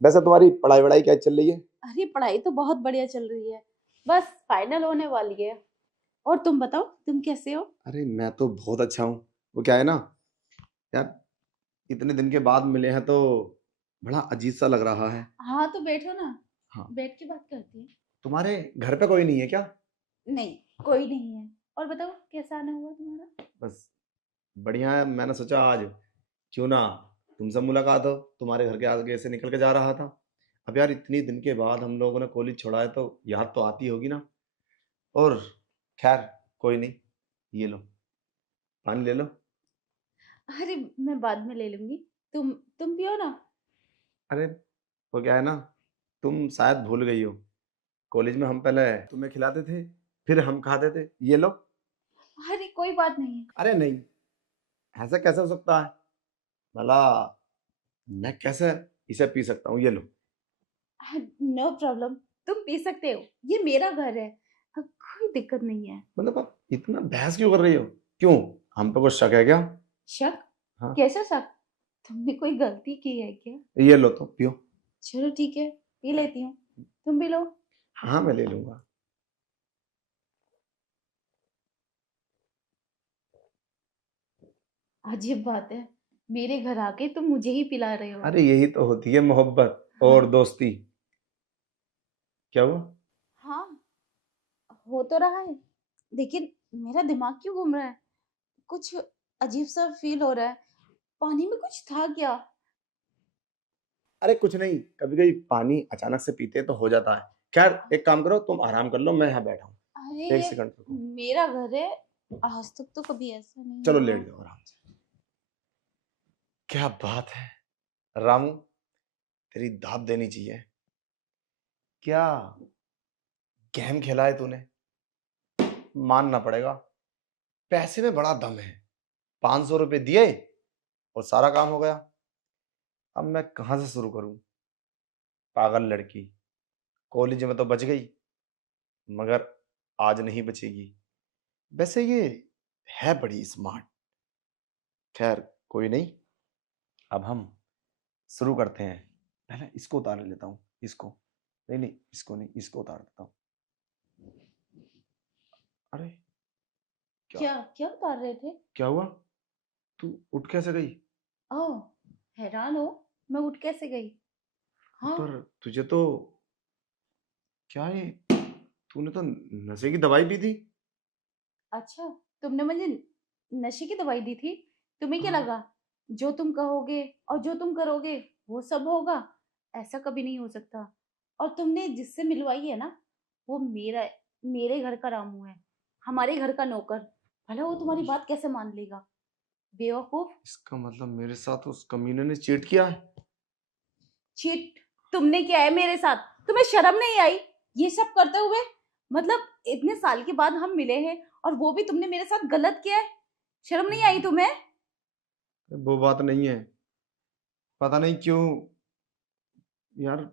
वैसे तुम्हारी पढ़ाई वढ़ाई क्या चल रही है? अरे पढ़ाई तो बहुत बढ़िया चल रही है। बस फाइनल होने वाली है। और तुम बताओ, तुम कैसे हो? अरे मैं तो बहुत अच्छा हूँ। वो क्या है ना यार, इतने दिन के बाद मिले हैं तो बड़ा अजीब सा लग रहा है। हाँ तो बैठो ना, हाँ। बैठ के बात करते हैं। तुम्हारे घर पे कोई नहीं है क्या? नहीं, कोई नहीं है। और बताओ कैसा आना हुआ तुम्हारा? बस बढ़िया है। मैंने सोचा आज क्यों ना तुमसे मुलाकात हो। तुम्हारे घर के आगे से निकल के जा रहा था। अब यार इतनी दिन के बाद हम लोगों ने कॉलेज छोड़ा है तो याद तो आती होगी ना। और खैर कोई नहीं, ये लो, पानी ले लो। अरे मैं बाद में ले लूंगी। तुम पियो ना। अरे वो क्या है ना, तुम शायद भूल गई हो, कॉलेज में हम पहले तुम्हें खिलाते थे, फिर हम खाते थे। ये लो। अरे कोई बात नहीं है। अरे नहीं, ऐसा कैसे हो सकता है भला? मैं कैसे इसे पी सकता हूँ? ये लो। नो प्रॉब्लम, तुम पी सकते हो। ये मेरा घर है। कोई दिक्कत नहीं है। मतलब आप इतना बहस क्यों कर रही हो? क्यों, हम पे कुछ शक है क्या? शक? हाँ। कैसा शक? तुमने कोई गलती की है क्या? ये लो तो पियो। चलो ठीक है, पी लेती हूँ। तुम भी लो। हाँ मैं ले लूंगा। अजीब बात है, मेरे घर आके तुम मुझे ही पिला रहे हो। अरे यही तो होती है मोहब्बत और हाँ। दोस्ती। क्या हुआ? हाँ, हो तो रहा है, लेकिन मेरा दिमाग क्यों घूम रहा है? कुछ अजीब सा फील हो रहा है। पानी में कुछ था क्या? अरे कुछ नहीं, कभी कभी पानी अचानक से पीते तो हो जाता है। खैर एक काम करो, तुम आराम कर लो, मैं यहाँ बैठा हूँ। अरे एक ये सेकंड रुको। मेरा घर है, आज तक तो कभी ऐसा नहीं चलो हुआ। लेट जाओ आराम से। क्या बात है रामू, तेरी दाद देनी चाहिए। क्या गेम खेला है तूने, मानना पड़ेगा। पैसे में बड़ा दम है। 500 रुपये दिए और सारा काम हो गया। अब मैं कहाँ से शुरू करूं? पागल लड़की, कॉलेज में तो बच गई, मगर आज नहीं बचेगी। वैसे ये है बड़ी स्मार्ट। खैर कोई नहीं, अब हम शुरू करते हैं। पहले इसको उतार लेता हूँ, इसको नहीं नहीं, इसको नहीं, इसको उतार देता हूँ। अरे क्या, क्या क्या उतार रहे थे? क्या हुआ? तू उठ कैसे गई? ओह, हैरान हो मैं उठ कैसे गई? हाँ। पर तुझे तो, क्या है, तूने तो नशे की दवाई पी थी। अच्छा, तुमने मुझे नशे की दवाई दी थी? तुम्हें क्या हाँ। लगा जो तुम कहोगे और जो तुम करोगे वो सब होगा? ऐसा कभी नहीं हो सकता। और तुमने जिससे मिलवाई है ना, वो मेरे घर का रामू है, हमारे घर का नौकर। भला वो तुम्हारी बात कैसे मान लेगा? बेवकूफ। इसका मतलब मेरे साथ उस कमीने ने चीट किया है। चीट? तुमने किया है मेरे साथ? तुम्हें शर्म नहीं आई ये सब करते हुए? मतलब इतने साल के बाद हम मिले हैं और वो भी तुमने मेरे साथ गलत किया है? शर्म नहीं आई तुम्हें? वो बात नहीं है, पता नहीं क्यों यार,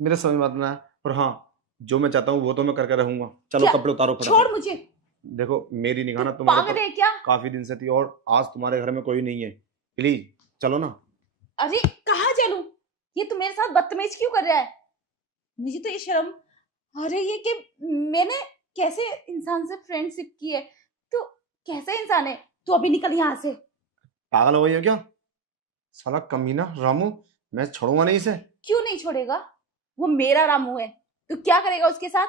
मेरे समझ में आता है। पर हाँ, जो मैं चाहता हूँ वो तो मैं करके रहूंगा। चलो क्या? कपड़े उतारो छोड़ फटाफट। मुझे। देखो मेरी निगाह तुम ना तुम्हारे पागल ऊपर है क्या? काफी दिन से थी, और आज तुम्हारे घर में कोई नहीं है। प्लीज चलो ना। अरे कहाँ चलूं? ये तू मेरे साथ बदतमीज क्यों कर रहा है? मुझे तो ये शर्म आ रही है कि मैंने कैसे इंसान से फ्रेंडशिप की है। तू कैसा इंसान है? तू अभी निकल यहाँ से। पागल हो गई है क्या? साला कमीना रामू, मैं छोड़ूंगा नहीं इसे। क्यों नहीं छोड़ेगा? वो मेरा रामू है। तू क्या करेगा उसके साथ?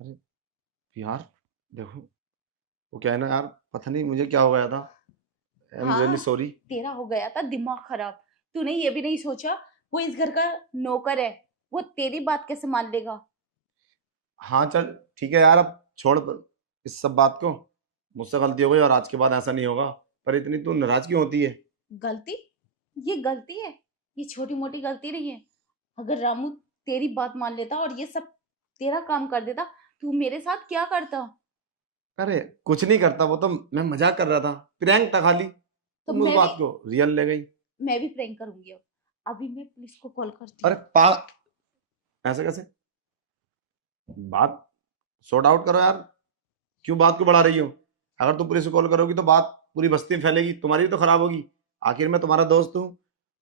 अरे यार देखो, वो क्या है ना यार, पता नहीं मुझे क्या हो गया था। आई एम रियली हाँ, सॉरी। तेरा हो गया था दिमाग खराब। तूने ये भी नहीं सोचा वो इस घर का नौकर है, वो तेरी बात कैसे मान लेगा? हाँ चल ठीक है यार, अब छोड़ इस सब बात को। मुझसे गलती हो गई और आज के बाद ऐसा नहीं होगा। पर इतनी तू नाराज क्यों होती है? गलती? ये गलती है? ये छोटी मोटी गलती नहीं है। अगर रामू तेरी बात मान लेता और ये सब तेरा काम कर देता, तू मेरे साथ क्या करता? अरे कुछ नहीं करता, वो तो मैं मजाक कर रहा था, प्रैंक था खाली। तो तुम उस बात को रियल ले गई। मैं भी प्रैंक करूंगी अब। अभी मैं पुलिस को कॉल करती अरे हूँ। ऐसे कैसे? बात सॉर्ट आउट करो यार, क्यों बात को बढ़ा रही हो? अगर तुम पुलिस को कॉल करोगी तो बात पूरी बस्ती में फैलेगी, तुम्हारी भी तो खराब होगी। आखिर मैं तुम्हारा दोस्त हूँ,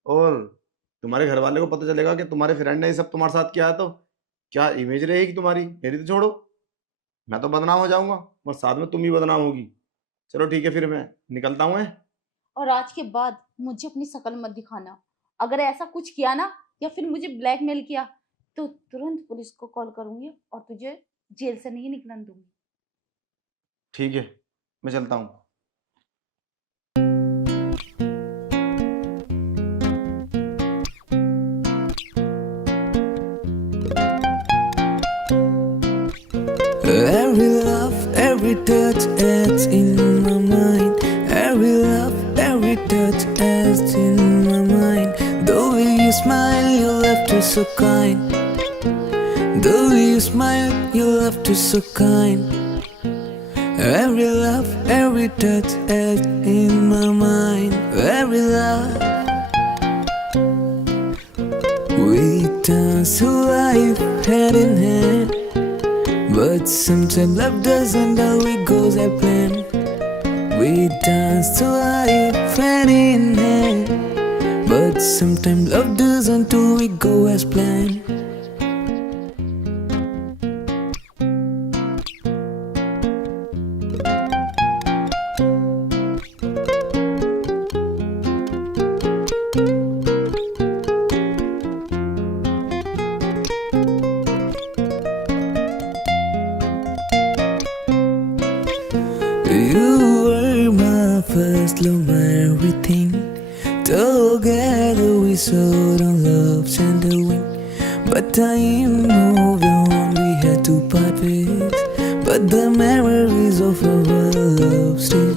और तुम्हारे घर वाले को पता चलेगा कि तुम्हारे फ्रेंड ने ये सब तुम्हारे साथ किया है, तो क्या इमेज रहेगी तुम्हारी? मेरी तो छोड़ो, मैं तो बदनाम हो जाऊंगा, बस साथ में तुम ही बदनाम होगी। चलो ठीक है, फिर मैं निकलता हूँ। और आज के बाद मुझे अपनी शक्ल मत दिखाना। अगर ऐसा कुछ किया ना या फिर मुझे ब्लैकमेल किया तो तुरंत पुलिस को कॉल करूंगी और तुझे जेल से नहीं निकलने दूंगी। ठीक है, मैं चलता हूँ। Every love, every touch adds in my mind. Every love, every touch adds in my mind. The way you smile, your laughter so kind. The way you smile, your laughter so kind. Every love, every touch adds in my mind. Every love, we dance through life hand in hand. But sometimes love doesn't always go as planned. We dance to life hand in hand. But sometimes love doesn't always go as planned. You were my first love, my everything. Together we soared on love's tender wing. But time moved on, we had to part ways. But the memories of our love still.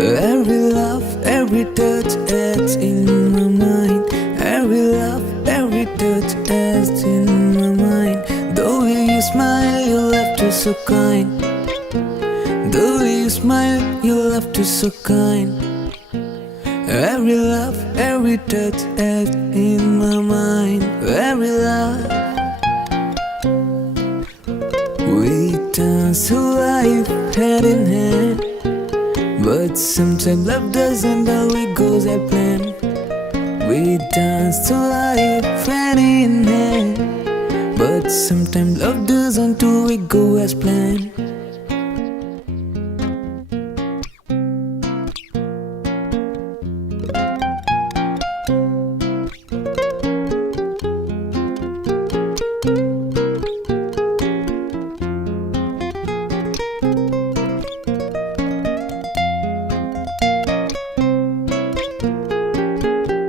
Every love, every touch adds in my mind. Every love, every touch adds in my mind. The way you smile, your laughter so kind. The way you smile, your laughter so kind. Every love, every touch adds in my mind. Every love, we dance through life hand in hand. But sometimes love doesn't always go as planned. We dance to life hand in hand. But sometimes love doesn't always go as planned.